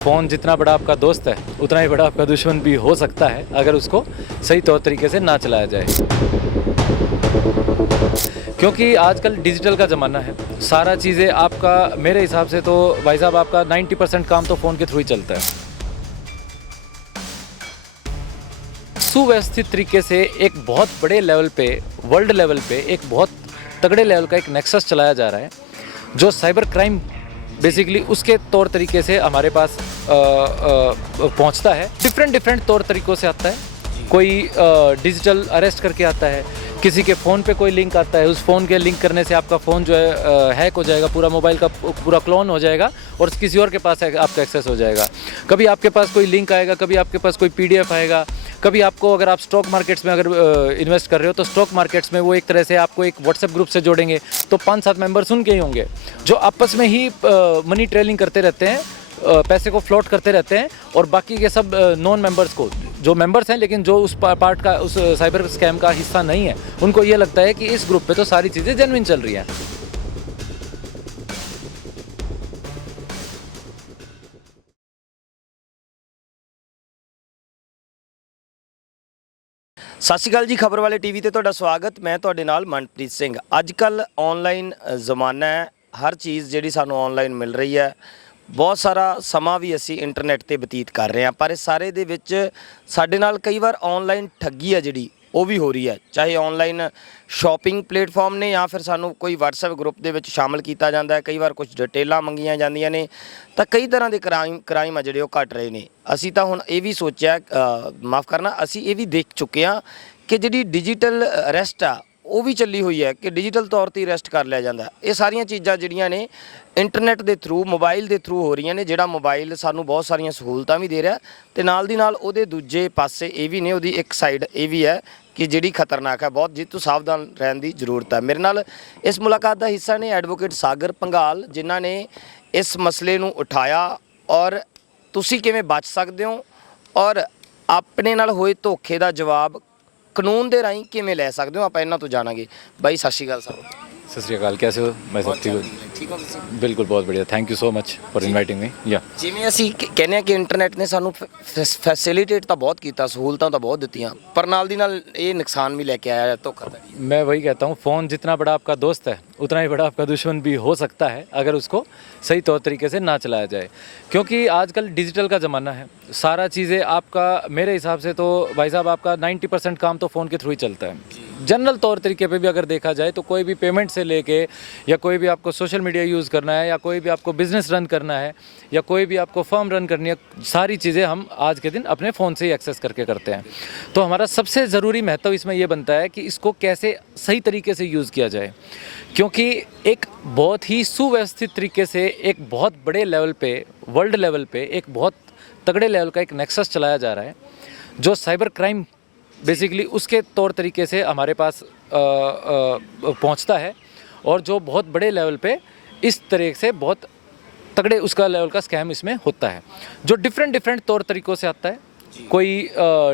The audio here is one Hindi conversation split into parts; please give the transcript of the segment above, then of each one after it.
फ़ोन जितना बड़ा आपका दोस्त है उतना ही बड़ा आपका दुश्मन भी हो सकता है अगर उसको सही तौर तरीके से ना चलाया जाए, क्योंकि आजकल डिजिटल का ज़माना है। सारा चीज़ें आपका मेरे हिसाब से तो भाई साहब आपका 90% काम तो फ़ोन के थ्रू ही चलता है। सुव्यवस्थित तरीके से एक बहुत बड़े लेवल पे, वर्ल्ड लेवल पे एक बहुत तगड़े लेवल का एक नेक्सस चलाया जा रहा है, जो साइबर क्राइम बेसिकली उसके तौर तरीके से हमारे पास पहुंचता है। डिफरेंट तौर तरीक़ों से आता है। कोई डिजिटल अरेस्ट करके आता है, किसी के फ़ोन पे कोई लिंक आता है, उस फ़ोन के लिंक करने से आपका फ़ोन जो है हैक हो जाएगा, पूरा मोबाइल का पूरा क्लोन हो जाएगा और किसी और के पास आपका एक्सेस हो जाएगा। कभी आपके पास कोई लिंक आएगा, कभी आपके पास कोई PDF आएगा, कभी आपको अगर आप स्टॉक मार्केट्स में अगर इन्वेस्ट कर रहे हो तो स्टॉक मार्केट्स में वो एक तरह से आपको एक व्हाट्सएप ग्रुप से जोड़ेंगे तो 5-7 मेंबर्स उनके ही होंगे जो आपस में ही मनी ट्रेलिंग करते रहते हैं, पैसे को फ्लोट करते रहते हैं और बाकी के सब नॉन मेंबर्स को, जो मेंबर्स हैं लेकिन जो उस पार्ट का, उस साइबर स्कैम का हिस्सा नहीं है, उनको ये लगता है कि इस ग्रुप पे तो सारी चीज़ें जेन्युइन चल रही हैं। ਸਤਿ ਸ਼੍ਰੀ ਅਕਾਲ ਜੀ, ਖਬਰ ਵਾਲੇ ਟੀਵੀ ਤੇ ਤੁਹਾਡਾ ਸਵਾਗਤ। ਮੈਂ ਤੁਹਾਡੇ ਨਾਲ ਮਨਪ੍ਰੀਤ ਸਿੰਘ। ਅੱਜ ਕੱਲ ਆਨਲਾਈਨ ਜ਼ਮਾਨਾ ਹੈ, ਹਰ ਚੀਜ਼ ਜਿਹੜੀ ਸਾਨੂੰ ਆਨਲਾਈਨ ਮਿਲ ਰਹੀ ਹੈ। ਬਹੁਤ ਸਾਰਾ ਸਮਾਂ ਵੀ ਅਸੀਂ ਇੰਟਰਨੈਟ ਤੇ ਬਤੀਤ ਕਰ ਰਹੇ ਹਾਂ, ਪਰ ਇਸ ਸਾਰੇ ਦੇ ਵਿੱਚ ਸਾਡੇ ਨਾਲ ਕਈ ਵਾਰ ਆਨਲਾਈਨ ਠੱਗੀ ਹੈ ਜਿਹੜੀ ਉਹ ਵੀ ਹੋ ਰਹੀ ਹੈ। ਚਾਹੇ ਆਨਲਾਈਨ ਸ਼ਾਪਿੰਗ ਪਲੇਟਫਾਰਮ ਨੇ ਜਾਂ ਫਿਰ ਸਾਨੂੰ ਕੋਈ WhatsApp ਗਰੁੱਪ ਦੇ ਵਿੱਚ ਸ਼ਾਮਲ ਕੀਤਾ ਜਾਂਦਾ ਹੈ। ਕਈ ਵਾਰ ਕੁਝ ਡਿਟੇਲਾਂ ਮੰਗੀਆਂ ਜਾਂਦੀਆਂ ਨੇ, ਤਾਂ ਕਈ ਤਰ੍ਹਾਂ ਦੇ ਕ੍ਰਾਈਮ ਆ ਜਿਹੜੇ ਉਹ ਘਟ ਰਹੇ ਨੇ। ਅਸੀਂ ਤਾਂ ਹੁਣ ਇਹ ਵੀ ਸੋਚਿਆ, ਮਾफ़ ਕਰਨਾ, ਅਸੀਂ ਇਹ ਵੀ ਦੇਖ ਚੁੱਕੇ ਹਾਂ ਕਿ ਜਿਹੜੀ ਡਿਜੀਟਲ ਅਰੈਸਟ ਆ ਉਹ ਵੀ ਚੱਲੀ ਹੋਈ ਹੈ ਕਿ ਡਿਜੀਟਲ ਤੌਰ 'ਤੇ ਅਰੈਸਟ ਕਰ ਲਿਆ ਜਾਂਦਾ। ਇਹ ਸਾਰੀਆਂ ਚੀਜ਼ਾਂ ਜਿਹੜੀਆਂ ਨੇ ਇੰਟਰਨੈਟ ਦੇ ਥਰੂ, ਮੋਬਾਈਲ ਦੇ ਥਰੂ ਹੋ ਰਹੀਆਂ ਨੇ, ਜਿਹੜਾ ਮੋਬਾਈਲ ਸਾਨੂੰ ਬਹੁਤ ਸਾਰੀਆਂ ਸਹੂਲਤਾਂ ਵੀ ਦੇ ਰਿਹਾ ਤੇ ਨਾਲ ਦੀ ਨਾਲ ਉਹਦੇ ਦੂਜੇ ਪਾਸੇ ਇਹ ਵੀ ਨੇ, ਉਹਦੀ ਇੱਕ ਸਾਈਡ ਇਹ ਵੀ ਹੈ ਕਿ ਜਿਹੜੀ ਖਤਰਨਾਕ ਹੈ ਬਹੁਤ, ਜਿਸ ਤੋਂ ਸਾਵਧਾਨ ਰਹਿਣ ਦੀ ਜ਼ਰੂਰਤ ਹੈ। ਮੇਰੇ ਨਾਲ ਇਸ ਮੁਲਾਕਾਤ ਦਾ ਹਿੱਸਾ ਨੇ ਐਡਵੋਕੇਟ ਸਾਗਰ ਪੰਘਾਲ, ਜਿਨ੍ਹਾਂ ਨੇ ਇਸ ਮਸਲੇ ਨੂੰ ਉਠਾਇਆ ਔਰ ਤੁਸੀਂ ਕਿਵੇਂ ਬਚ ਸਕਦੇ ਹੋ ਔਰ ਆਪਣੇ ਨਾਲ ਹੋਏ ਧੋਖੇ ਦਾ ਜਵਾਬ ਕਾਨੂੰਨ ਦੇ ਰਾਹੀਂ ਕਿਵੇਂ ਲੈ ਸਕਦੇ ਹੋ, ਆਪਾਂ ਇਹਨਾਂ ਤੋਂ ਜਾਣਾਂਗੇ। ਬਾਈ ਸਤਿ ਸ਼੍ਰੀ ਅਕਾਲ ਸਾਹਿਬ। सत श्री अकाल, कैसे हो? मैं सब ठीक हूँ। ਠੀਕ ਹੋ ਤੁਸੀਂ? बिल्कुल, बहुत बढ़िया। Thank you so much for inviting me. या ਜਿਵੇਂ ਅਸੀਂ ਕਹਿੰਦੇ ਹਾਂ ਕਿ ਇੰਟਰਨੈਟ ਨੇ ਸਾਨੂੰ ਫੈਸਿਲਿਟੇਟ ਤਾਂ ਬਹੁਤ ਕੀਤਾ, ਸਹੂਲਤਾਂ ਤਾਂ ਬਹੁਤ ਦਿੱਤੀਆਂ, ਪਰ ਨਾਲ ਦੀ ਨਾਲ ਇਹ ਨੁਕਸਾਨ ਵੀ ਲੈ ਕੇ ਆਇਆ ਧੋਖਾਧੜੀ। मैं वही कहता हूँ, फ़ोन जितना बड़ा आपका दोस्त है उतना ही बड़ा आपका दुश्मन भी हो सकता है अगर उसको सही तौर तरीके से ना चलाया जाए, क्योंकि आजकल डिजिटल का ज़माना है। सारा चीज़ें आपका मेरे हिसाब से तो भाई साहब आपका 90% काम तो फ़ोन के थ्रू ही चलता है। जनरल तौर तरीके पे भी अगर देखा जाए तो कोई भी पेमेंट से लेके या कोई भी आपको सोशल मीडिया यूज़ करना है या कोई भी आपको बिज़नेस रन करना है या कोई भी आपको फर्म रन करनी है, सारी चीज़ें हम आज के दिन अपने फ़ोन से ही एक्सेस करके करते हैं। तो हमारा सबसे ज़रूरी महत्व इसमें यह बनता है कि इसको कैसे सही तरीके से यूज़ किया जाए, क्योंकि एक बहुत ही सुव्यवस्थित तरीके से एक बहुत बड़े लेवल पे, वर्ल्ड लेवल पे एक बहुत तगड़े लेवल का एक नेक्सस चलाया जा रहा है, जो साइबर क्राइम बेसिकली उसके तौर तरीके से हमारे पास पहुंचता है और जो बहुत बड़े लेवल पे इस तरह से बहुत तगड़े उसका लेवल का स्कैम इसमें होता है, जो डिफरेंट तौर तरीक़ों से आता है। कोई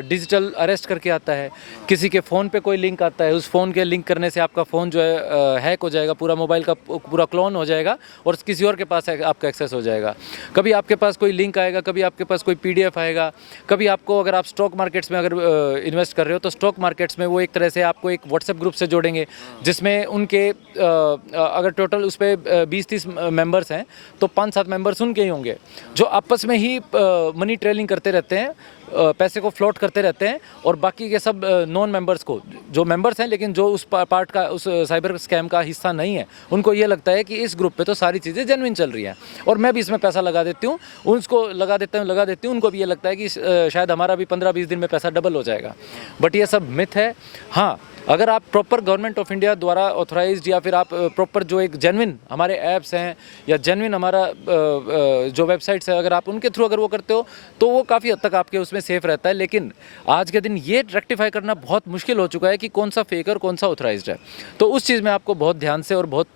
डिजिटल अरेस्ट करके आता है, किसी के फ़ोन पे कोई लिंक आता है, उस फ़ोन के लिंक करने से आपका फ़ोन जो है हैक हो जाएगा, पूरा मोबाइल का पूरा क्लोन हो जाएगा और किसी और के पास आपका एक्सेस हो जाएगा। कभी आपके पास कोई लिंक आएगा, कभी आपके पास कोई PDF आएगा, कभी आपको अगर आप स्टॉक मार्केट्स में अगर इन्वेस्ट कर रहे हो तो स्टॉक मार्केट्स में वो एक तरह से आपको एक व्हाट्सएप ग्रुप से जोड़ेंगे, जिसमें उनके अगर टोटल उस पर 20-30 मेंबर्स हैं तो 5-7 मेंबर्स उनके ही होंगे जो आपस में ही मनी ट्रेलिंग करते रहते हैं, पैसे को फ्लोट करते रहते हैं और बाकी के सब नॉन मेंबर्स को, जो मेंबर्स हैं लेकिन जो उस पार्ट का, उस साइबर स्कैम का हिस्सा नहीं है, उनको ये लगता है कि इस ग्रुप पे तो सारी चीज़ें जेन्युइन चल रही हैं और मैं भी इसमें पैसा लगा देती हूँ, उनको लगा देती हूँ, उनको भी ये लगता है कि शायद हमारा भी 15-20 दिन में पैसा डबल हो जाएगा। बट ये सब मिथ है। हाँ, अगर आप प्रॉपर गवर्नमेंट ऑफ इंडिया द्वारा ऑथराइज्ड या फिर आप प्रॉपर जो एक जेन्युइन हमारे ऐप्स हैं या जेन्युइन हमारा जो वेबसाइट्स है, अगर आप उनके थ्रू अगर वो करते हो तो वो काफ़ी हद तक आपके उसमें सेफ़ रहता है। लेकिन आज के दिन ये रेक्टिफाई करना बहुत मुश्किल हो चुका है कि कौन सा फेक और कौन सा ऑथराइज्ड है। तो उस चीज़ में आपको बहुत ध्यान से और बहुत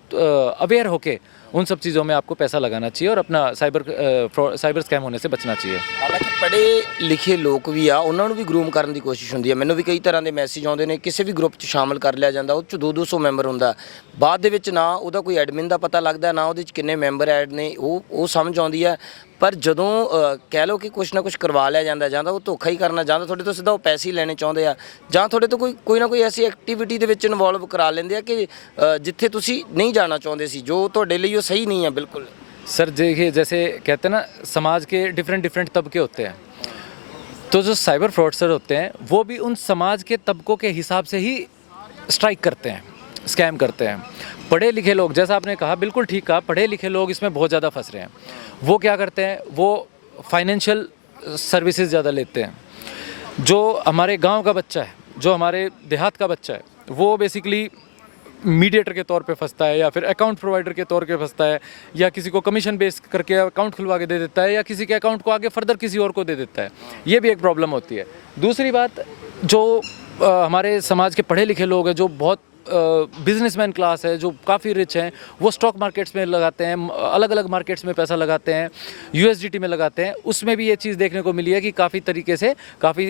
अवेयर होके उन सब चीज़ों में आपको पैसा लगाना चाहिए और अपना साइबर स्कैम होने से बचना चाहिए। ਹਾਲਾਂਕਿ ਪੜ੍ਹੇ ਲਿਖੇ ਲੋਕ ਵੀ ਆ, ਉਹਨਾਂ ਨੂੰ ਵੀ ਗਰੂਮ ਕਰਨ ਦੀ ਕੋਸ਼ਿਸ਼ ਹੁੰਦੀ ਹੈ। ਮੈਨੂੰ ਵੀ ਕਈ ਤਰ੍ਹਾਂ ਦੇ ਮੈਸੇਜ ਆਉਂਦੇ ਨੇ, ਕਿਸੇ ਵੀ ਗਰੁੱਪ 'ਚ ਸ਼ਾਮਲ ਕਰ ਲਿਆ ਜਾਂਦਾ, ਉਹ 'ਚ 200-200 ਮੈਂਬਰ ਹੁੰਦਾ, ਬਾਅਦ ਦੇ ਵਿੱਚ ਨਾ ਉਹਦਾ ਕੋਈ ਐਡਮਿਨ ਦਾ ਪਤਾ ਲੱਗਦਾ, ਨਾ ਉਹਦੇ 'ਚ ਕਿੰਨੇ ਮੈਂਬਰ ਐਡ ਨੇ ਉਹ ਸਮਝ ਆਉਂਦੀ ਹੈ। ਪਰ ਜਦੋਂ ਕਹਿ ਲਓ ਕਿ ਕੁਛ ਨਾ ਕੁਛ ਕਰਵਾ ਲਿਆ ਜਾਂਦਾ ਜਾਂ ਤਾਂ ਉਹ ਧੋਖਾ ਹੀ ਕਰਨਾ ਜਾਂ ਤਾਂ ਤੁਹਾਡੇ ਤੋਂ ਸਿੱਧਾ ਉਹ ਪੈਸੇ ਹੀ ਲੈਣੇ ਚਾਹੁੰਦੇ ਆ ਜਾਂ ਤੁਹਾਡੇ ਤੋਂ ਕੋਈ ਨਾ ਕੋਈ ਐਸੀ ਐਕਟੀਵਿਟੀ ਦੇ ਵਿੱਚ ਇਨਵੋਲਵ ਕਰਾ ਲੈਂਦੇ ਆ ਕਿ ਜਿੱਥੇ ਤੁਸੀਂ ਨਹੀਂ ਜਾਣਾ ਚਾਹੁੰਦੇ ਸੀ, ਜੋ ਤੁਹਾਡੇ ਲਈ ਉਹ ਸਹੀ नहीं है बिल्कुल। सर देखिए, जैसे कहते हैं ना, समाज के डिफरेंट डिफरेंट तबके होते हैं, तो जो साइबर फ्रॉडस्टर होते हैं वो भी उन समाज के तबकों के हिसाब से ही स्ट्राइक करते हैं, स्कैम करते हैं। पढ़े लिखे लोग, जैसा आपने कहा, बिल्कुल ठीक कहा, पढ़े लिखे लोग इसमें बहुत ज़्यादा फंस रहे हैं। वो क्या करते हैं, वो फाइनेंशियल सर्विसेज ज़्यादा लेते हैं। जो हमारे गांव का बच्चा है, जो हमारे देहात का बच्चा है, वो बेसिकली मीडिएटर के तौर पे फंसता है, या फिर अकाउंट प्रोवाइडर के तौर पे फंसता है, या किसी को कमीशन बेस करके अकाउंट खुलवा के दे देता है, या किसी के अकाउंट को आगे फर्दर किसी और को दे देता है। ये भी एक प्रॉब्लम होती है। दूसरी बात, जो हमारे समाज के पढ़े लिखे लोग हैं, जो बहुत बिजनेसमैन क्लास है, जो काफ़ी रिच हैं, वो स्टॉक मार्केट्स में लगाते हैं, अलग अलग मार्केट्स में पैसा लगाते हैं, यूएसडीटी में लगाते हैं। उसमें भी ये चीज़ देखने को मिली है कि काफ़ी तरीके से, काफ़ी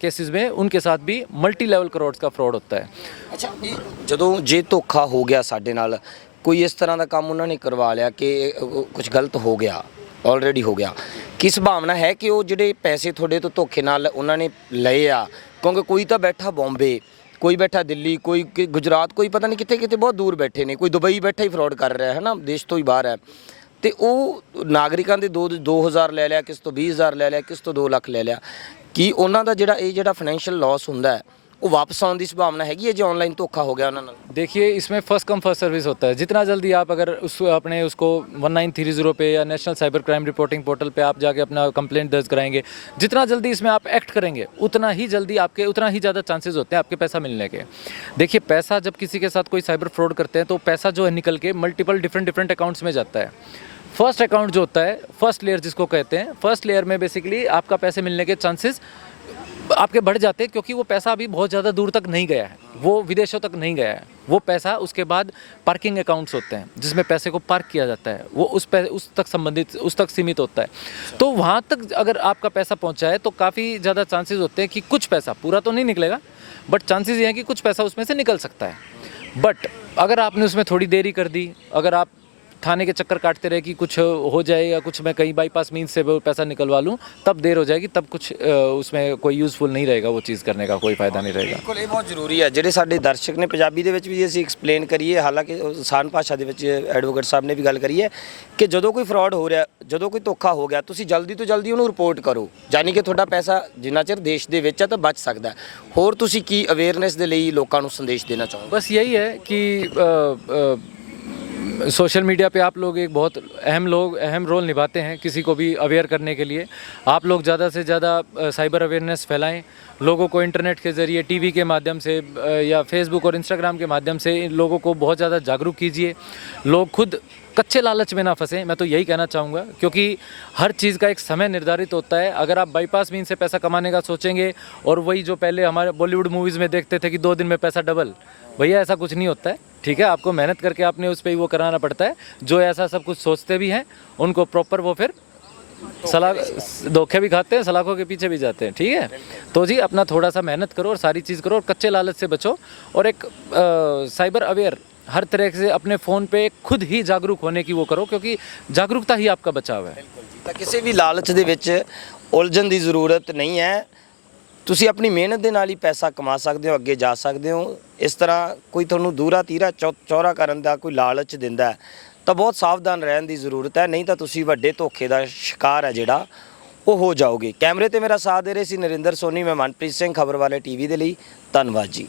केसेस में उनके साथ भी मल्टी लेवल करोड्स का फ्रॉड होता है। अच्छा, ਜਦੋਂ ਜੇ ਧੋਖਾ ਹੋ ਗਿਆ ਸਾਡੇ ਨਾਲ, ਕੋਈ ਇਸ ਤਰ੍ਹਾਂ ਦਾ ਕੰਮ ਉਹਨਾਂ ਨੇ ਕਰਵਾ ਲਿਆ ਕਿ ਕੁਝ ਗਲਤ ਹੋ ਗਿਆ, ਆਲਰੇਡੀ ਹੋ ਗਿਆ, ਕੀ ਸੰਭਾਵਨਾ ਹੈ ਕਿ ਉਹ ਜਿਹੜੇ ਪੈਸੇ ਤੁਹਾਡੇ ਤੋਂ ਧੋਖੇ ਨਾਲ ਉਹਨਾਂ ਨੇ ਲਏ ਆ, ਕਿਉਂਕਿ ਕੋਈ ਤਾਂ ਬੈਠਾ ਬੰਬੇ, ਕੋਈ ਬੈਠਾ ਦਿੱਲੀ, ਕੋਈ ਗੁਜਰਾਤ, ਕੋਈ ਪਤਾ ਨਹੀਂ ਕਿੱਥੇ ਕਿੱਥੇ ਬਹੁਤ ਦੂਰ ਬੈਠੇ ਨੇ, ਕੋਈ ਦੁਬਈ ਬੈਠਾ ਹੀ ਫਰਾਡ ਕਰ ਰਿਹਾ ਹੈ ਨਾ, ਦੇਸ਼ ਤੋਂ ਹੀ ਬਾਹਰ ਹੈ, ਤੇ ਉਹ ਨਾਗਰਿਕਾਂ ਦੇ 2000 ਲੈ ਲਿਆ, ਕਿਸ ਤੋਂ 20000 ਲੈ ਲਿਆ, ਕਿਸ ਤੋਂ 2 ਲੱਖ ਲੈ ਲਿਆ। ਕੀ ਉਹਨਾਂ ਦਾ ਜਿਹੜਾ ਫਾਈਨੈਂਸ਼ੀਅਲ ਲਾਸ ਹੁੰਦਾ ਹੈ वो वापस आने की संभावना हैगी है जो ऑनलाइन धोखा हो गया उन्होंने? देखिए, इसमें फर्स्ट कम फर्स्ट सर्विस होता है। जितना जल्दी आप अगर अपने उसको 1930 पे या national cyber crime reporting portal पे आप जाके अपना कंप्लेंट दर्ज कराएंगे, जितना जल्दी इसमें आप एक्ट करेंगे, उतना ही जल्दी उतना ही ज़्यादा चांसेस होते हैं आपके पैसा मिलने के। देखिए, पैसा जब किसी के साथ कोई साइबर फ्रॉड करते हैं तो पैसा जो है निकल के मल्टीपल डिफरेंट अकाउंट्स में जाता है। फर्स्ट अकाउंट जो होता है, फर्स्ट लेयर जिसको कहते हैं, फर्स्ट लेयर में बेसिकली आपका पैसे मिलने के चांसेस आपके बढ़ जाते हैं, क्योंकि वो पैसा अभी बहुत ज़्यादा दूर तक नहीं गया है, वो विदेशों तक नहीं गया है। वो पैसा उसके बाद पार्किंग अकाउंट्स होते हैं जिसमें पैसे को पार्क किया जाता है, वो उस तक संबंधित, उस तक सीमित होता है। तो वहाँ तक अगर आपका पैसा पहुँचा है तो काफ़ी ज़्यादा चांसेस होते हैं कि कुछ पैसा, पूरा तो नहीं निकलेगा, बट चांसेस ये हैं कि कुछ पैसा उसमें से निकल सकता है। बट अगर आपने उसमें थोड़ी देरी कर दी, अगर आप थाने के चक्कर काटते रहे कि कुछ हो जाए या कुछ मैं कहीं बाईपास मीन्स से वो पैसा निकलवा लूँ, तब देर हो जाएगी, तब कुछ उसमें कोई यूज़फुल नहीं रहेगा, वो चीज़ करने का कोई फ़ायदा नहीं रहेगा। ਬਿਲਕੁਲ, ਇਹ ਬਹੁਤ ਜ਼ਰੂਰੀ ਹੈ। ਜਿਹੜੇ ਸਾਡੇ ਦਰਸ਼ਕ ਨੇ, ਪੰਜਾਬੀ ਦੇ ਵਿੱਚ ਵੀ ਅਸੀਂ ਐਕਸਪਲੇਨ ਕਰੀਏ, ਹਾਲਾਂਕਿ ਆਸਾਨ ਭਾਸ਼ਾ ਦੇ ਵਿੱਚ ਐਡਵੋਕੇਟ ਸਾਹਿਬ ਨੇ ਵੀ ਗੱਲ ਕਰੀ ਹੈ ਕਿ ਜਦੋਂ ਕੋਈ ਫਰਾਡ ਹੋ ਰਿਹਾ, ਜਦੋਂ ਕੋਈ ਧੋਖਾ ਹੋ ਗਿਆ, ਤੁਸੀਂ ਜਲਦੀ ਤੋਂ ਜਲਦੀ ਉਹਨੂੰ ਰਿਪੋਰਟ ਕਰੋ, ਯਾਨੀ ਕਿ ਤੁਹਾਡਾ ਪੈਸਾ ਜਿੰਨਾ ਚਿਰ ਦੇਸ਼ ਦੇ ਵਿੱਚ ਹੈ ਤਾਂ ਬਚ ਸਕਦਾ ਹੈ। ਹੋਰ ਤੁਸੀਂ ਕੀ ਅਵੇਅਰਨੈਸ ਦੇ ਲਈ ਲੋਕਾਂ ਨੂੰ ਸੰਦੇਸ਼ ਦੇਣਾ ਚਾਹੋਗੇ? बस यही है कि सोशल मीडिया पे आप लोग एक बहुत अहम रोल निभाते हैं किसी को भी अवेयर करने के लिए। आप लोग ज़्यादा से ज़्यादा साइबर अवेयरनेस फैलाएं, लोगों को इंटरनेट के ज़रिए, टीवी के माध्यम से या फेसबुक और इंस्टाग्राम के माध्यम से इन लोगों को बहुत ज़्यादा जागरूक कीजिए। लोग खुद कच्चे लालच में ना फंसें, मैं तो यही कहना चाहूँगा, क्योंकि हर चीज़ का एक समय निर्धारित होता है। अगर आप बाईपास मीन से पैसा कमाने का सोचेंगे और वही जो पहले हमारे बॉलीवुड मूवीज़ में देखते थे कि 2 दिन में पैसा डबल, भैया ऐसा कुछ नहीं होता है। ठीक है, आपको मेहनत करके आपने उस पर ही वो कराना पड़ता है। जो ऐसा सब कुछ सोचते भी हैं उनको प्रॉपर वो फिर धोखे भी खाते हैं, सलाखों के पीछे भी जाते हैं। ठीक है, तो जी अपना थोड़ा सा मेहनत करो और सारी चीज़ करो और कच्चे लालच से बचो, और एक साइबर अवेयर हर तरह से अपने फ़ोन पे खुद ही जागरूक होने की वो करो, क्योंकि जागरूकता ही आपका बचाव है। ਤਾਂ ਕਿਸੇ ਵੀ ਲਾਲਚ ਦੇ ਵਿੱਚ ਉਲਝਣ ਦੀ ਜ਼ਰੂਰਤ ਨਹੀਂ ਹੈ। ਤੁਸੀਂ ਆਪਣੀ ਮਿਹਨਤ ਦੇ ਨਾਲ ਹੀ ਪੈਸਾ ਕਮਾ ਸਕਦੇ ਹੋ, ਅੱਗੇ ਜਾ ਸਕਦੇ ਹੋ। ਇਸ ਤਰ੍ਹਾਂ ਕੋਈ ਤੁਹਾਨੂੰ ਦੂਰਾ ਤੀਰਾ ਚੌਰਾ ਕਰਨ ਦਾ ਕੋਈ ਲਾਲਚ ਦਿੰਦਾ ਹੈ ਤਾਂ ਬਹੁਤ ਸਾਵਧਾਨ ਰਹਿਣ ਦੀ ਜ਼ਰੂਰਤ ਹੈ, ਨਹੀਂ ਤਾਂ ਤੁਸੀਂ ਵੱਡੇ ਧੋਖੇ ਦਾ ਸ਼ਿਕਾਰ ਹੈ ਜਿਹੜਾ ਉਹ ਹੋ ਜਾਓਗੇ। ਕੈਮਰੇ ਤੇ ਮੇਰਾ ਸਾਥ ਦੇ ਰਹੇ ਸੀ ਨਰਿੰਦਰ ਸੋਨੀ, ਮੈਂ ਮਨਪ੍ਰੀਤ ਸਿੰਘ, ਖਬਰ ਵਾਲੇ ਟੀਵੀ ਦੇ ਲਈ ਧੰਨਵਾਦ ਜੀ।